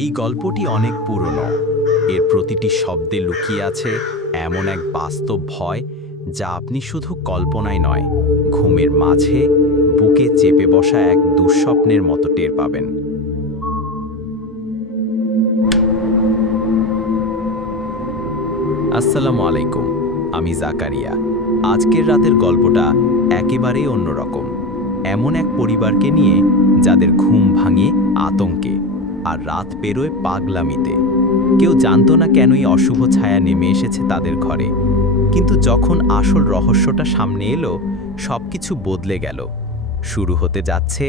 এই গল্পটি অনেক পুরনো। এর প্রতিটি শব্দে লুকিয়ে আছে এমন এক বাস্তব ভয় যা আপনি শুধু কল্পনায় নয়, ঘুমের মাঝে বুকে চেপে বসা এক দুঃস্বপ্নের মতো টের পাবেন। আসসালামু আলাইকুম, আমি জাকারিয়া। আজকের রাতের গল্পটা একেবারেই অন্যরকম। এমন এক পরিবারকে নিয়ে যাদের ঘুম ভাঙে আতঙ্কে আর রাত পেরোয় পাগলামিতে। কেউ জানতো না কেনই অশুভ ছায়া নেমে এসেছে তাদের ঘরে, কিন্তু যখন আসল রহস্যটা সামনে এলো, সবকিছু বদলে গেল। শুরু হতে যাচ্ছে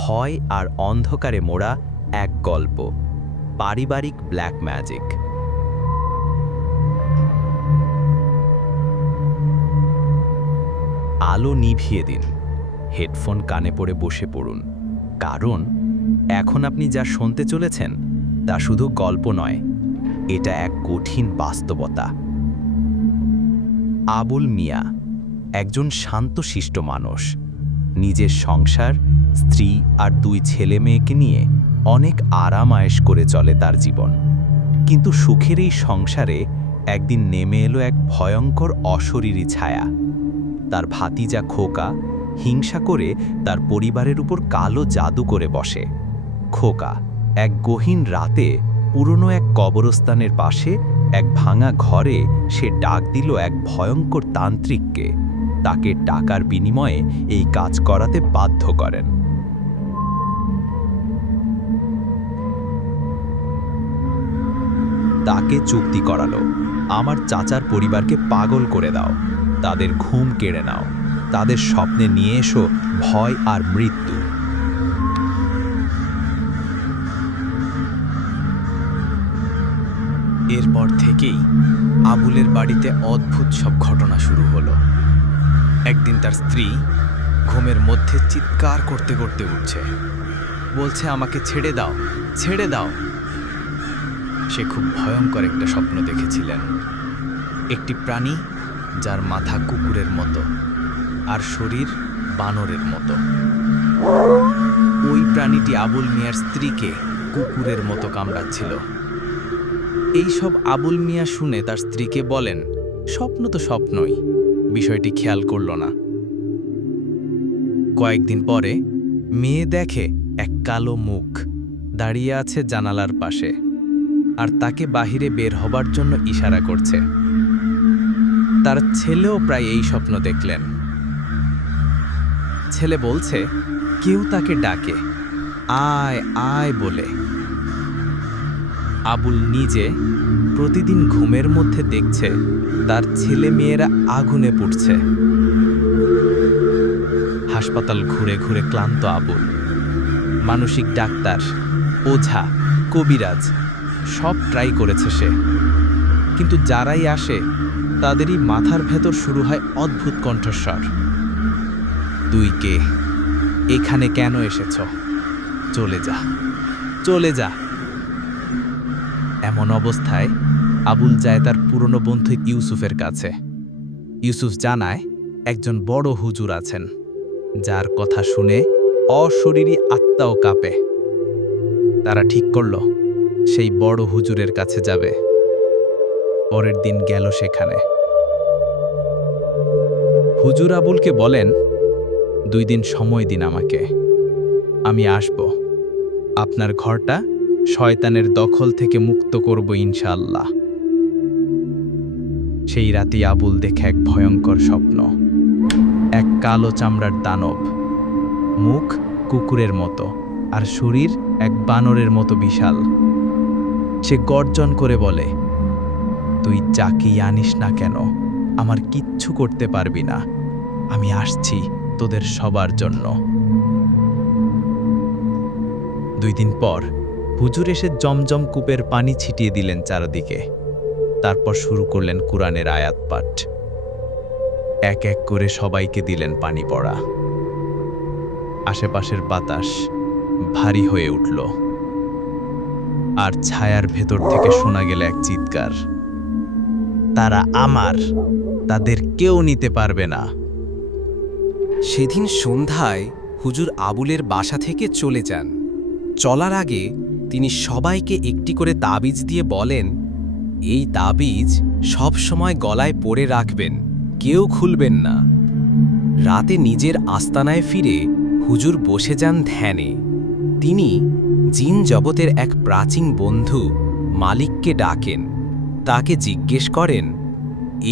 ভয় আর অন্ধকারে মোড়া এক গল্প, পারিবারিক ব্ল্যাক ম্যাজিক। আলো নিভিয়ে দিন, হেডফোন কানে পড়ে বসে পড়ুন, কারণ এখন আপনি যা শুনতে চলেছেন তা শুধু গল্প নয়, এটা এক কঠিন বাস্তবতা। আবুল মিয়া একজন শান্তশিষ্ট মানুষ। নিজের সংসার, স্ত্রী আর 2 ছেলে মেয়েকে নিয়ে অনেক আরাম আয়েশ করে চলে তার জীবন। কিন্তু সুখের এই সংসারে একদিন নেমে এলো এক ভয়ঙ্কর অশরীরী ছায়া। তার ভাতিজা খোকা হিংসা করে তার পরিবারের উপর কালো জাদু করে বসে। খোকা এক গহীন রাতে পুরনো এক কবরস্থানের পাশে এক ভাঙা ঘরে সে ডাক দিল এক ভয়ঙ্কর তান্ত্রিককে। তাকে টাকার বিনিময়ে এই কাজ করাতে বাধ্য করেন। তাকে চুক্তি করালো, আমার চাচার পরিবারকে পাগল করে দাও, তাদের ঘুম কেড়ে নাও, তাদের স্বপ্নে নিয়ে এসো ভয় আর মৃত্যু। এরপর থেকেই আবুলের বাড়িতে অদ্ভুত সব ঘটনা শুরু হলো। একদিন তার স্ত্রী ঘুমের মধ্যে চিৎকার করতে করতে উঠছে, বলছে আমাকে ছেড়ে দাও, ছেড়ে দাও। সে খুব ভয়ঙ্কর একটা স্বপ্ন দেখেছিলেন। একটি প্রাণী যার মাথা কুকুরের মতো আর শরীর বানরের মতো। ওই প্রাণীটি আবুল মিয়ার স্ত্রীকে কুকুরের মতো কামড়াচ্ছিল। এই সব আবুল মিয়া শুনে তার স্ত্রীকে বলেন, স্বপ্ন তো স্বপ্নই, বিষয়টি খেয়াল করল না। কয়েকদিন পরে মেয়ে দেখে এক কালো মুখ দাঁড়িয়ে আছে জানালার পাশে, আর তাকে বাহিরে বের হবার জন্য ইশারা করছে। তার ছেলেও প্রায় এই স্বপ্ন দেখলেন। ছেলে বলছে কেউ তাকে ডাকে, আয় আয় বলে। আবুল নিজে প্রতিদিন ঘুমের মধ্যে দেখছে তার ছেলে মেয়েরা আগুনে পুড়ছে। হাসপাতাল ঘুরে ঘুরে ক্লান্ত আবুল। মানসিক ডাক্তার, ওঝা, কবিরাজ সব ট্রাই করেছে সে, কিন্তু যারাই আসে তাদেরই মাথার ভেতর শুরু হয় অদ্ভুত কণ্ঠস্বর। তুই কে? এখানে কেন এসেছ? চলে যা, চলে যা। এমন অবস্থায় আবুল যায় তার পুরনো বন্ধু ইউসুফের কাছে। ইউসুফ জানায় একজন বড় হুজুর আছেন, যার কথা শুনে অশরীরী আত্মাও কাঁপে। তারা ঠিক করল সেই বড় হুজুরের কাছে যাবে। পরের দিন গেল সেখানে। হুজুর আবুলকে বলেন, 2 দিন সময় দিন আমাকে, আমি আসব, আপনার ঘরটা শয়তানের দখল থেকে মুক্ত করব ইনশাআল্লাহ। সেই রাতে আবুল দেখে এক ভয়ঙ্কর স্বপ্ন। এক কালো চামড়ার দানব, মুখ কুকুরের মতো আর শরীর এক বানরের মতো বিশাল। সে গর্জন করে বলে, তুই যাকেই আনিস না কেন আমার কিচ্ছু করতে পারবি না, আমি আসছি তোদের সবার জন্য। 2 দিন পর হুজুর এসে জমজম কূপের পানি ছিটিয়ে দিলেন চারদিকে। তারপর শুরু করলেন কুরআনের আয়াত পাঠ। এক এক করে সবাইকে দিলেন পানি পড়া। আশেপাশের বাতাস ভারী হয়ে উঠল, আর ছায়ার ভেতর থেকে শোনা গেল এক চিৎকার, তারা আমার, তাদের কেউ নিতে পারবে না। সেদিন সন্ধ্যায় হুজুর আবুলের বাসা থেকে চলে যান। চলার আগে তিনি সবাইকে একটি করে তাবিজ দিয়ে বলেন, এই তাবিজ সব সময় গলায় পরে রাখবেন, কেউ খুলবেন না। রাতে নিজের আস্তানায় ফিরে হুজুর বসে যান ধ্যানে। তিনি জিন জগতের এক প্রাচীন বন্ধু মালিককে ডাকেন। তাকে জিজ্ঞেস করেন,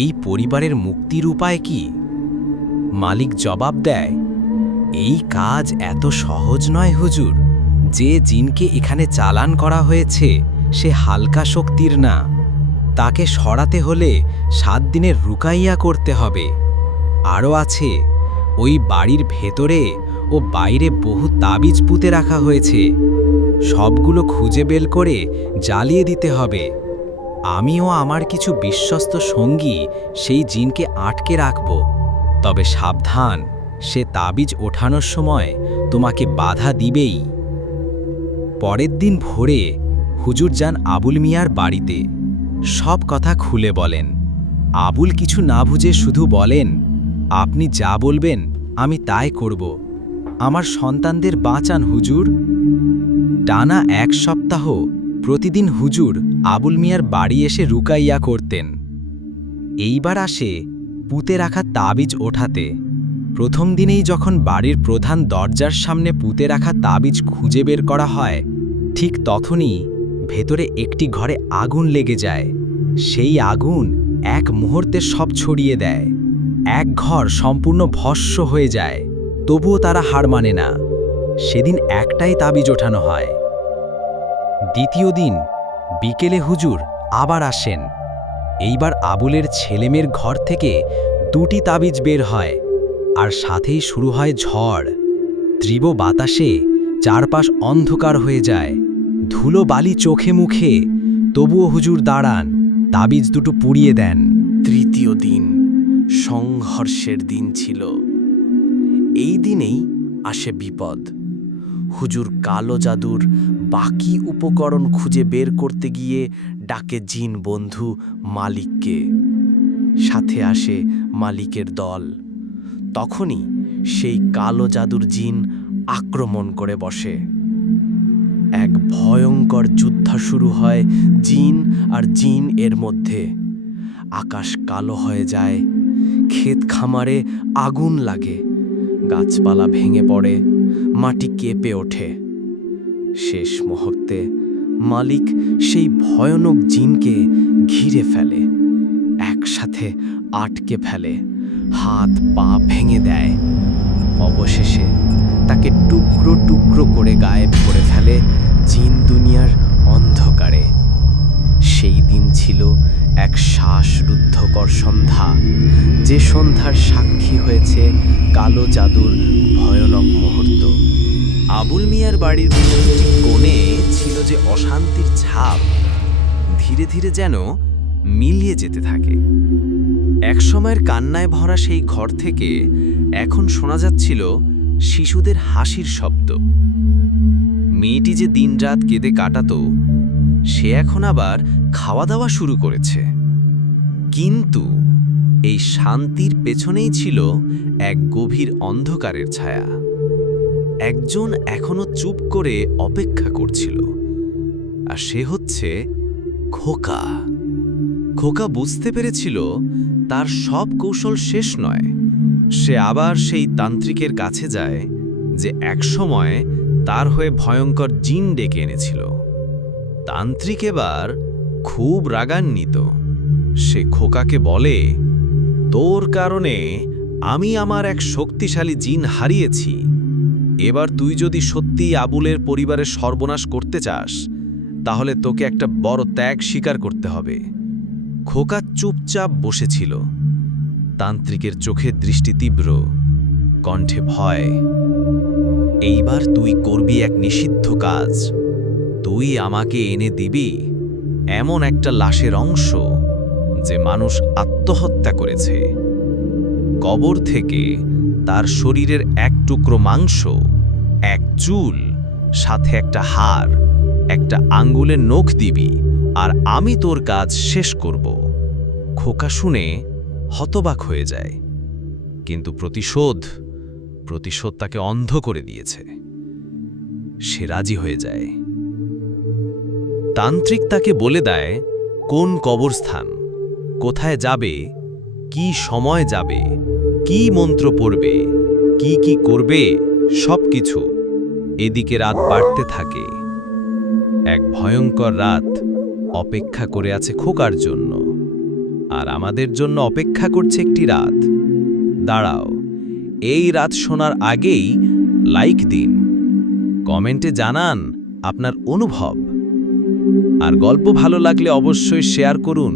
এই পরিবারের মুক্তির উপায় কি? মালিক জবাব দেয়, এই কাজ এত সহজ নয় হুজুর। যে জিনকে এখানে চালান করা হয়েছে সে হালকা শক্তির না। তাকে সরাতে হলে 7 দিনের রুকাইয়া করতে হবে। আরও আছে, ওই বাড়ির ভেতরে ও বাইরে বহু তাবিজ পুঁতে রাখা হয়েছে। সবগুলো খুঁজে বের করে জ্বালিয়ে দিতে হবে। আমিও আমার কিছু বিশ্বস্ত সঙ্গী সেই জিনকে আটকে রাখব। তবে সাবধান, সে তাবিজ ওঠানোর সময় তোমাকে বাধা দিবেই। পরের দিন ভোরে হুজুর যান আবুল মিয়ার বাড়িতে। সব কথা খুলে বলেন। আবুল কিছু না বুঝে শুধু বলেন, আপনি যা বলবেন আমি তাই করব। আমার সন্তানদের বাঁচান হুজুর। টানা 1 সপ্তাহ প্রতিদিন হুজুর আবুল মিয়ার বাড়ি এসে রুকাইয়া করতেন। এইবার আসে পুঁতে রাখা তাবিজ ওঠাতে। প্রথম দিনেই যখন বাড়ির প্রধান দরজার সামনে পুঁতে রাখা তাবিজ খুঁজে বের করা হয়, ঠিক তখনই ভেতরে একটি ঘরে আগুন লেগে যায়। সেই আগুন এক মুহূর্তে সব ছড়িয়ে দেয়। এক ঘর সম্পূর্ণ ভস্ম হয়ে যায়। তবুও তারা হার মানে না। সেদিন একটাই তাবিজ ওঠানো হয়। দ্বিতীয় দিন বিকেলে হুজুর আবার আসেন। এইবার আবুলের ছেলেমেয়ের ঘর থেকে 2টি তাবিজ বের হয়, আর সাথেই শুরু হয় ঝড়। তীব্র বাতাসে চারপাশ অন্ধকার হয়ে যায়, ধুলো বালি চোখে মুখে। তবুও হুজুর দাঁড়ান, তাবিজ দুটো পুড়িয়ে দেন। তৃতীয় দিন সংঘর্ষের দিন ছিল। এই দিনেই আসে বিপদ। হুজুর কালো জাদুর বাকি উপকরণ খুঁজে বের করতে গিয়ে ডাকে জিন বন্ধু মালিককে। সাথে আসে মালিকের দল। তখনই সেই কালো জাদুর জিন আক্রমণ করে বসে। এক ভয়ঙ্কর যুদ্ধ শুরু হয় জিন আর জিন এর মধ্যে। আকাশ কালো হয়ে যায়, ক্ষেত খামারে আগুন লাগে, গাছপালা ভেঙে পড়ে, মাটি কেঁপে ওঠে। শেষ মুহূর্তে মালিক সেই ভয়ানক জিনকে ঘিরে ফেলে, একসাথে আটকে ফেলে, হাত পা ভেঙে দেয়। অবশেষে তাকে টুকরো টুকরো করে গায়েব করে ফেলে জিন দুনিয়ার অন্ধকারে। সেই দিন ছিল এক শ্বাসরুদ্ধকর সন্ধ্যা, যে সন্ধ্যার সাক্ষী হয়েছে কালো জাদুর ভয়ানক মুহূর্ত। আবুল মিয়ার বাড়ির প্রতিটি কোণে ছিল যে অশান্তির ছাপ, ধীরে ধীরে যেন মিলিয়ে যেতে থাকে। একসময়ের কান্নায় ভরা সেই ঘর থেকে এখন শোনা যাচ্ছিল শিশুদের হাসির শব্দ। মেয়েটি যে দিনরাত কেঁদে কাটাতো, সে এখন আবার খাওয়া দাওয়া শুরু করেছে। কিন্তু এই শান্তির পেছনেই ছিল এক গভীর অন্ধকারের ছায়া। একজন এখনো চুপ করে অপেক্ষা করছিল, আর সে হচ্ছে খোকা। খোকা বুঝতে পেরেছিল তার সব কৌশল শেষ নয়। সে আবার সেই তান্ত্রিকের কাছে যায় যে একসময় তার হয়ে ভয়ঙ্কর জিন ডেকে এনেছিল। তান্ত্রিক এবার খুব রাগান্বিত। সে খোকাকে বলে, তোর কারণে আমি আমার এক শক্তিশালী জিন হারিয়েছি। এবার তুই যদি সত্যিই আবুলের পরিবারের সর্বনাশ করতে চাস, তাহলে তোকে একটা বড় ত্যাগ স্বীকার করতে হবে। খোকা চুপচাপ বসেছিল। তান্ত্রিকের চোখে দৃষ্টি তীব্র, কণ্ঠে ভয়। এইবার তুই করবি এক নিষিদ্ধ কাজ। তুই আমাকে এনে দিবি এমন একটা লাশের অংশ যে মানুষ আত্মহত্যা করেছে। কবর থেকে তার শরীরের এক টুকরো মাংস, এক চুল, সাথে একটা হাড়, একটা আঙ্গুলের নখ দিবি, আর আমি তোর কাজ শেষ করব। খোকা শুনে হতবাক হয়ে যায়, কিন্তু প্রতিশোধ তাকে অন্ধ করে দিয়েছে। সে রাজি হয়ে যায়। তান্ত্রিক তাকে বলে দেয় কোন কবরস্থান, কোথায় যাবে, কি সময় যাবে, কি মন্ত্র পড়বে, কি করবে, সবকিছু। এদিকে রাত বাড়তে থাকে। এক ভয়ঙ্কর রাত অপেক্ষা করে আছে খোকার জন্য, আর আমাদের জন্য অপেক্ষা করছে একটি রাত। দাঁড়াও, এই রাত শোনার আগেই লাইক দিন, কমেন্টে জানান আপনার অনুভব, আর গল্প ভালো লাগলে অবশ্যই শেয়ার করুন।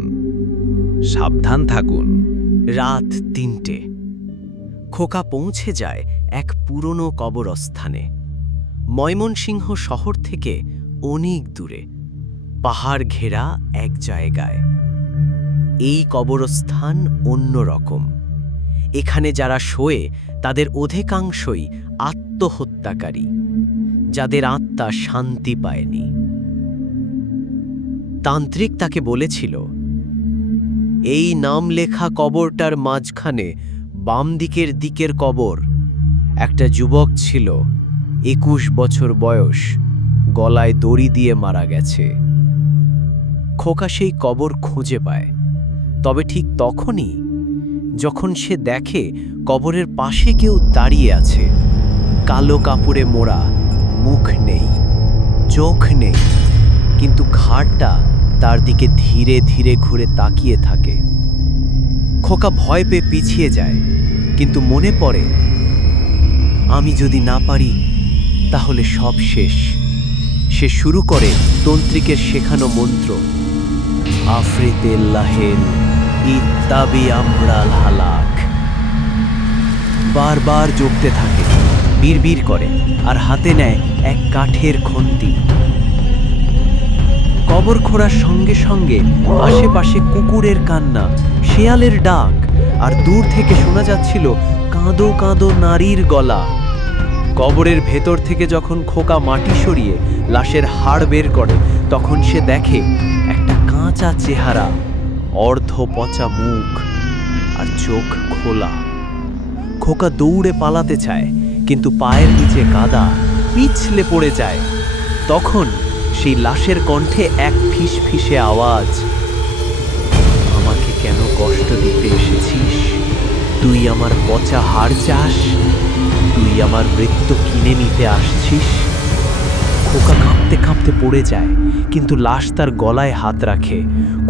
সাবধান থাকুন। রাত ৩টে। খোকা পৌঁছে যায় এক পুরনো কবরস্থানে, ময়মনসিংহ শহর থেকে অনেক দূরে, পাহাড় ঘেরা এক জায়গায়। এই কবরস্থান অন্যরকম। এখানে যারা শোয়ে তাদের অধিকাংশই আত্মহত্যাকারী, যাদের আত্মা শান্তি পায়নি। তান্ত্রিক তাকে বলেছিল, এই নাম লেখা কবরটার মাঝখানে বাম দিকের কবর একটা যুবক ছিল, ২১ বছর বয়স, গলায় দড়ি দিয়ে মারা গেছে। খোকা সেই কবর খুঁজে পায়, তবে ঠিক তখনই যখন সে দেখে কবরের পাশে কেউ দাঁড়িয়ে আছে, কালো কাপড়ে মোড়া, মুখ নেই, চোখ নেই, কিন্তু ঘাড়টা তার দিকে ধীরে ধীরে ঘুরে তাকিয়ে থাকে। খোকা ভয় পেয়ে পিছিয়ে যায়, কিন্তু মনে পড়ে, আমি যদি না পারি তাহলে সব শেষ। সে শুরু করে তন্ত্রিকের শেখানো মন্ত্র, আফরিতেল্লাহেল ইত্তাবি আমরাল হালাক। বারবার জপতে থাকে, বিড়বিড় করে, আর হাতে নেয় এক কাঠের খন্তি। কবর খোঁড়ার সঙ্গে সঙ্গে আশেপাশে কুকুরের কান্না, শেয়ালের ডাক, আর দূর থেকে শোনা যাচ্ছিল কাঁদো কাঁদো নারীর গলা। কবরের ভেতর থেকে যখন খোকা মাটি সরিয়ে লাশের হাড় বের করে, তখন সে দেখে একটা কাঁচা চেহারা, অর্ধ পচা মুখ আর চোখ খোলা। খোকা দৌড়ে পালাতে চায়, কিন্তু পায়ের নিচে কাদা, পিছলে পড়ে যায়। তখন সেই লাশের কণ্ঠে এক ফিসফিসে আওয়াজ, আমাকে কেন কষ্ট দিতে এসেছিস? তুই আমার পচা হাড় চাস? তুই আমার মৃত্যু কিনে নিতে আসছিস? খোকা কাঁপতে কাঁপতে পড়ে যায়, কিন্তু লাশ তার গলায় হাত রাখে।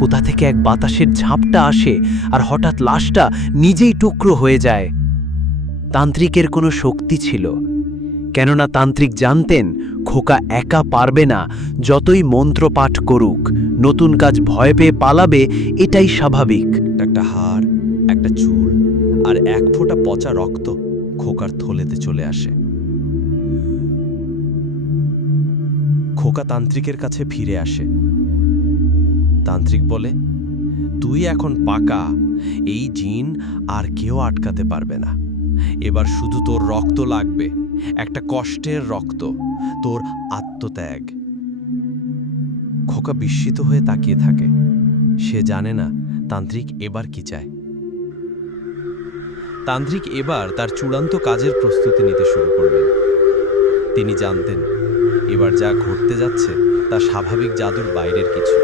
কোথা থেকে এক বাতাসের ঝাপটা আসে, আর হঠাৎ লাশটা নিজেই টুকরো হয়ে যায়। তান্ত্রিকের কোনো শক্তি ছিল, কেননা তান্ত্রিক জানতেন খোকা একা পারবে না, যতই মন্ত্র পাঠ করুক। নতুন কাজ ভয় পেয়ে পালাবে, এটাই স্বাভাবিক। একটা হাড়, একটা চুল আর এক ফোঁটা পচা রক্ত খোকার থলেতে চলে আসে। খোকা তান্ত্রিকের কাছে ফিরে আসে। তান্ত্রিক বলে, তুই এখন পাকা, এই জিন আর কেউ আটকাতে পারবে না। এবার শুধু তোর রক্ত লাগবে, একটা কষ্টের রক্ত, তোর আত্মত্যাগ। খোকা বিস্মিত হয়ে তাকিয়ে থাকে। সে জানে না তান্ত্রিক এবার কি চায়। তান্ত্রিক এবার তার চূড়ান্ত কাজের প্রস্তুতি নিতে শুরু করবেন। তিনি জানতেন এবার যা ঘটতে যাচ্ছে তা স্বাভাবিক জাদুর বাইরের কিছু।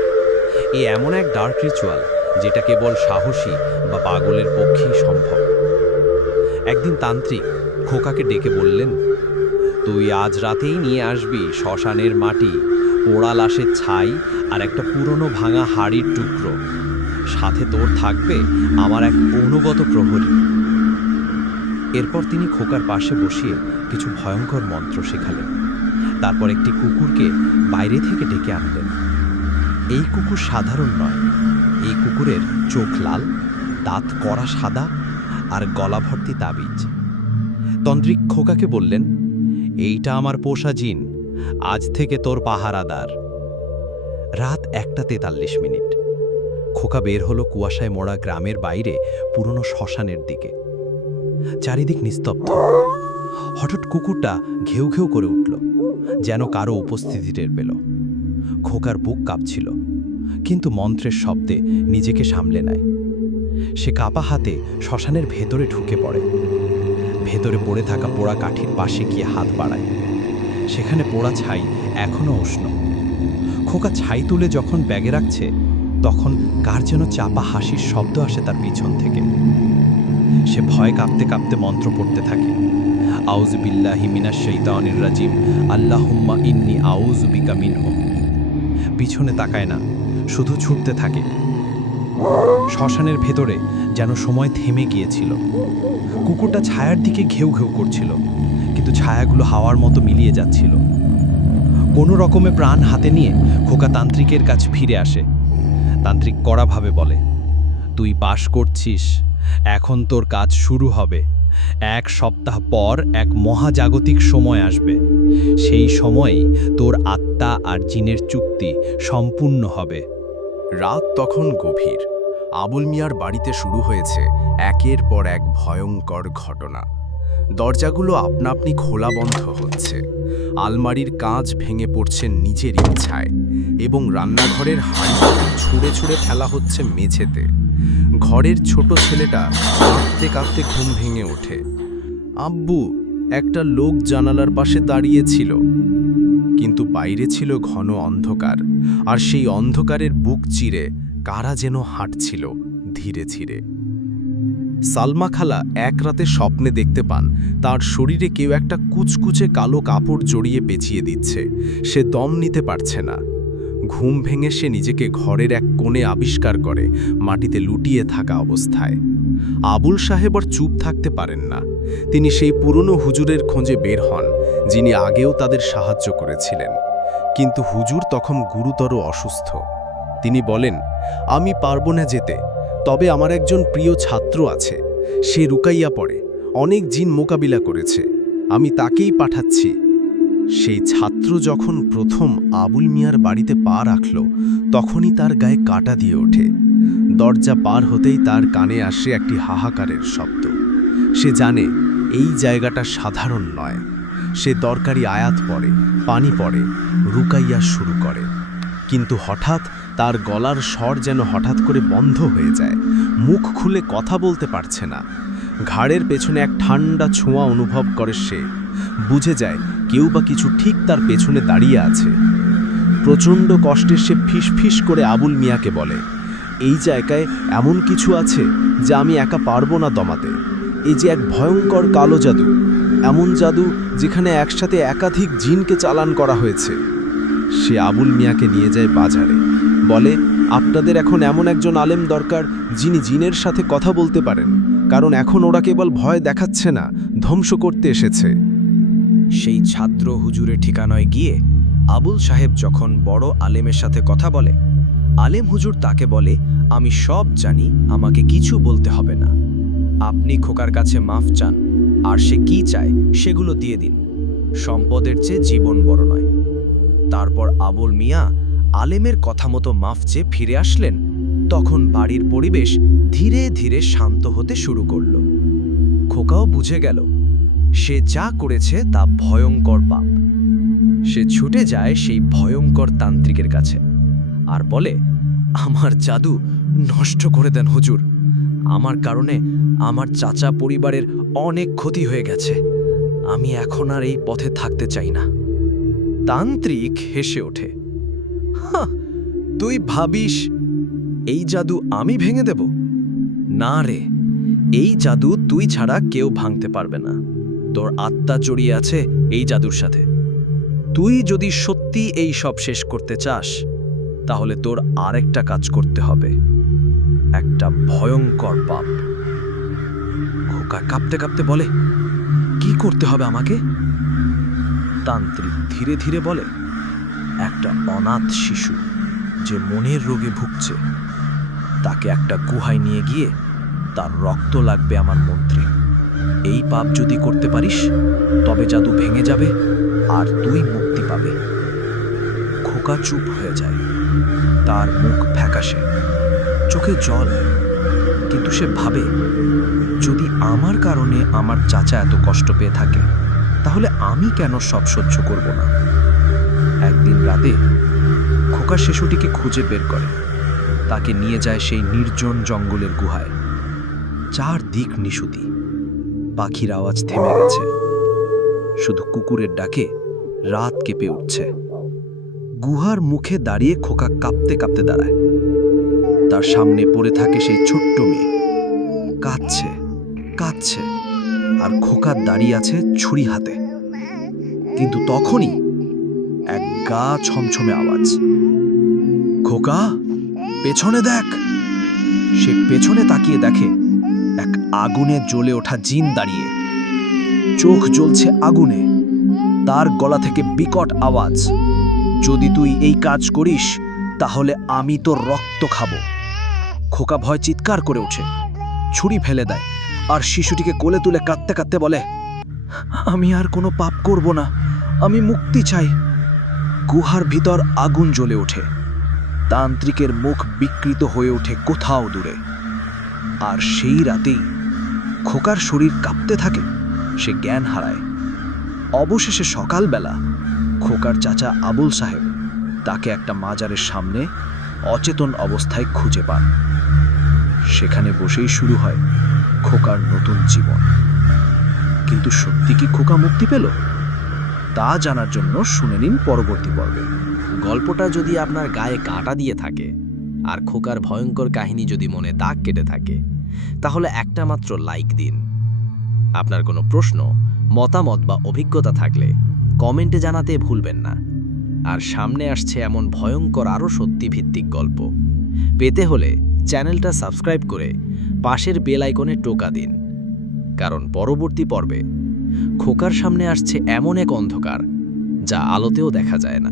এই এমন এক ডার্ক রিচুয়াল যেটা কেবল সাহসী বা পাগলের পক্ষেই সম্ভব। একদিন তান্ত্রিক খোকাকে ডেকে বললেন, তুই আজ রাতেই নিয়ে আসবি শ্মশানের মাটি, পোড়া লাশের ছাই আর একটা পুরনো ভাঙা হাড়ির টুকরো। সাথে তোর থাকবে আমার এক অনুগত প্রহরী। এরপর তিনি খোকার পাশে বসিয়ে কিছু ভয়ঙ্কর মন্ত্র শেখালেন। তারপর একটি কুকুরকে বাইরে থেকে ডেকে আনলেন। এই কুকুর সাধারণ নয়, এই কুকুরের চোখ লাল, দাঁত কড়া সাদা আর গলা ভর্তি তাবিজ। তান্ত্রিক খোকাকে বললেন, এইটা আমার পোষা জিন, আজ থেকে তোর পাহারাদার। রাত 1:43। খোকা বের হলো কুয়াশায় মোড়া গ্রামের বাইরে পুরনো শ্মশানের দিকে। চারিদিক নিস্তব্ধ। হঠাৎ কুকুরটা ঘেউ ঘেউ করে উঠল, যেন কারো উপস্থিতি টের পেল। খোকার বুক কাঁপছিল, কিন্তু মন্ত্রের শব্দে নিজেকে সামলে নেয়। সে কাপা হাতে শ্মশানের ভেতরে ঢুকে পড়ে। ভেতরে পড়ে থাকা পোড়া কাঠির পাশে গিয়ে হাত বাড়ায়। সেখানে পোড়া ছাই এখনো উষ্ণ। খোকা ছাই তুলে যখন ব্যাগে রাখছে, তখন কার যেন চাপা হাসির শব্দ আসে তার পিছন থেকে। সে ভয় কাঁপতে কাঁপতে মন্ত্র পড়তে থাকে, আউযু বিল্লাহি মিনাশ শাইতানির রাজিম, আল্লাহুম্মা ইন্নী আউযু বিকা মিনহু। পিছনে তাকায় না, শুধু ছুটতে থাকে। শ্মশানের ভেতরে যেন সময় থেমে গিয়েছিল। কুকুরটা ছায়ার দিকে ঘেউ ঘেউ করছিল, কিন্তু ছায়াগুলো হাওয়ার মতো মিলিয়ে যাচ্ছিল। কোনো রকমে প্রাণ হাতে নিয়ে খোকা তান্ত্রিকের কাছে ফিরে আসে। তান্ত্রিক কড়াভাবে বলে, তুই পাশ করছিস, এখন তোর কাজ শুরু হবে। 1 সপ্তাহ পর এক মহাজাগতিক সময় আসবে। সেই সময়েই তোর আত্মা আর জিনের চুক্তি সম্পূর্ণ হবে। রাত তখন গভীর। আবুল মিয়ার বাড়িতে শুরু হয়েছে একের পর এক ভয়ঙ্কর ঘটনা। দরজাগুলো আপনা আপনি খোলা বন্ধ হচ্ছে, আলমারির কাঁচ ভেঙে পড়ছে নিজের ইচ্ছায়, এবং রান্নাঘরের হাঁড়ি ছুঁড়ে ছুঁড়ে ফেলা হচ্ছে মেঝেতে। ঘরের ছোট ছেলেটা কাঁদতে কাঁদতে ঘুম ভেঙে ওঠে। আব্বু, একটা লোক জানালার পাশে দাঁড়িয়েছিল। কিন্তু বাইরে ছিল ঘন অন্ধকার, আর সেই অন্ধকারের বুক চিরে কারা যেন হাঁটছিল ধীরে ধীরে। সালমা খালা এক রাতে স্বপ্নে দেখতে পান তার শরীরে কেউ একটা কুচকুচে কালো কাপড় জড়িয়ে পেঁচিয়ে দিচ্ছে। সে দম নিতে পারছে না। ঘুম ভেঙে সে নিজেকে ঘরের এক কোণে আবিষ্কার করে, মাটিতে লুটিয়ে থাকা অবস্থায়। আবুল সাহেব আর চুপ থাকতে পারেন না। তিনি সেই পুরনো হুজুরের খোঁজে বের হন, যিনি আগেও তাদের সাহায্য করেছিলেন। কিন্তু হুজুর তখন গুরুতর অসুস্থ। তিনি বলেন, আমি পারবো না যেতে, তবে আমার একজন প্রিয় ছাত্র আছে। সে রুকাইয়া পড়ে, অনেক জিন মোকাবিলা করেছে, আমি তাকেই পাঠাচ্ছি। সেই ছাত্র যখন প্রথম আবুল মিয়ার বাড়িতে পা রাখল, তখনই তার গায়ে কাঁটা দিয়ে ওঠে। দরজা পার হতেই তার কানে আসে একটি হাহাকারের শব্দ। সে জানে এই জায়গাটা সাধারণ নয়। সে দরকারি আয়াত পড়ে, পানি পড়ে, রুকাইয়া শুরু করে। কিন্তু হঠাৎ তার গলার স্বর যেন হঠাৎ করে বন্ধ হয়ে যায়। মুখ খুলে কথা বলতে পারছে না। ঘাড়ের পেছনে এক ঠান্ডা ছোঁয়া অনুভব করে সে। বুঝে যায় কেউ বা কিছু ঠিক তার পেছনে দাঁড়িয়ে আছে। প্রচণ্ড কষ্টে সে ফিসফিস করে আবুল মিয়াকে বলে, এই জায়গায় এমন কিছু আছে যা আমি একা পারবো না দমাতে। এই যে এক ভয়ঙ্কর কালো জাদু, এমন জাদু যেখানে একসাথে একাধিক জিনকে চালান করা হয়েছে। সে আবুল মিয়াকে নিয়ে যায় বাজারে, বলে, আপনাদের এখন এমন একজন আলেম দরকার যিনি জিনের সাথে কথা বলতে পারেন, কারণ এখন ওরা কেবল ভয় দেখাচ্ছে না, ধ্বংস করতে এসেছে। সেই ছাত্র হুজুরের ঠিকানায় গিয়ে আবুল সাহেব যখন বড় আলেমের সাথে কথা বলে, আলেম হুজুর তাকে বলে, আমি সব জানি, আমাকে কিছু বলতে হবে না। আপনি খোকার কাছে মাফ চান, আর সে কি চায় সেগুলো দিয়ে দিন। সম্পদের চেয়ে জীবন বড় নয়। তারপর আবুল মিয়া আলেমের কথা মতো মাফ চেয়ে ফিরে আসলেন। তখন বাড়ির পরিবেশ ধীরে ধীরে শান্ত হতে শুরু করল। খোকাও বুঝে গেল সে যা করেছে তা ভয়ঙ্কর পাপ। সে ছুটে যায় সেই ভয়ঙ্কর তান্ত্রিকের কাছে আর বলে, আমার জাদু নষ্ট করে দেন হুজুর। আমার কারণে আমার চাচা পরিবারের অনেক ক্ষতি হয়ে গেছে। আমি এখন আর এই পথে থাকতে চাই না। তান্ত্রিক হেসে ওঠে, হাহ, তুই ভাবিস এই জাদু আমি ভেঙে দেব? না রে, এই জাদু তুই ছাড়া কেউ ভাঙতে পারবে না। তোর আত্মা জড়িয়ে আছে এই জাদুর সাথে। তুই যদি সত্যি এই সব শেষ করতে চাস, তাহলে তোর আরেকটা কাজ করতে হবে, একটা ভয়ঙ্কর পাপ। খোকা কাঁপতে কাঁপতে বলে, কি করতে হবে আমাকে? তান্ত্রিক ধীরে ধীরে বলে, একটা অনাথ শিশু যে মনের রোগে ভুগছে, তাকে একটা গুহায় নিয়ে গিয়ে তার রক্ত লাগবে আমার মন্ত্রে। এই পাপ যদি করতে পারিস, তবে জাদু ভেঙে যাবে আর তুই মুক্তি পাবে। খোকা চুপ হয়ে যায়, তার মুখ ফ্যাকাশে, চোখে জল। কিন্তু সে ভাবে, যদি আমার কারণে আমার চাচা এত কষ্ট পেয়ে থাকে, তাহলে আমি কেন সব সহ্য করব না? একদিন রাতে খোকা শিশুটিকে খুঁজে বের করে, তাকে নিয়ে যায় সেই নির্জন জঙ্গলের গুহায়। চারদিক নিশুতি, পাখির আওয়াজ থেমে গেছে, শুধু কুকুরের ডাকে রাত কেঁপে উঠছে। গুহার মুখে দাঁড়িয়ে খোকা কাঁপতে কাঁপতে দাঁড়ায়। তার সামনে পড়ে থাকে সেই ছোট্ট মেয়ে, কাঁদছে কাঁদছে, আর খোকা দাঁড়িয়ে আছে ছুরি হাতে। কিন্তু তখনই এক গা ছমছমে আওয়াজ, খোকা পেছনে দেখ। সে পেছনে তাকিয়ে দেখে এক আগুনে জ্বলে ওঠা জিন দাঁড়িয়ে, চোখ জ্বলছে আগুনে। তার গলা থেকে বিকট আওয়াজ, যদি তুই এই কাজ করিস তাহলে আমি তোর রক্ত খাবো। খোকা ভয় চিৎকার করে ওঠে, ছুরি ফেলে দেয়, আর শিশুটিকে কোলে তুলে কাঁদতে কাঁদতে বলে, আমি আর কোনো পাপ করব না, আমি মুক্তি চাই। গুহার ভিতর আগুন জ্বলে ওঠে, তান্ত্রিকের মুখ বিকৃত হয়ে ওঠে কোথাও দূরে। আর সেই রাতেই খোকার শরীর কাঁপতে থাকে, সে জ্ঞান হারায়। অবশেষে সকালবেলা খোকার চাচা আবুল সাহেব তাকে একটা মাজারের সামনে অচেতন অবস্থায় খুঁজে পান। সেখানে বসেই শুরু হয় খোকার নতুন জীবন। কিন্তু সত্যি কি খোকা মুক্তি পেল? তা জানার জন্য শুনে নিন পরবর্তী পর্বে। গল্পটা যদি আপনার গায়ে কাঁটা দিয়ে থাকে আর খোকার ভয়ঙ্কর কাহিনী যদি মনে দাগ কেটে থাকে, তাহলে একটা মাত্র লাইক দিন। আপনার কোনো প্রশ্ন, মতামত বা অভিজ্ঞতা থাকলে কমেন্টে জানাতে ভুলবেন না। আর সামনে আসছে এমন ভয়ঙ্কর আরও সত্যিভিত্তিক গল্প পেতে হলে চ্যানেলটা সাবস্ক্রাইব করে পাশের বেল আইকনে টোকা দিন, কারণ পরবর্তী পর্বে খোকার সামনে আসছে এমন এক অন্ধকার যা আলোতেও দেখা যায় না।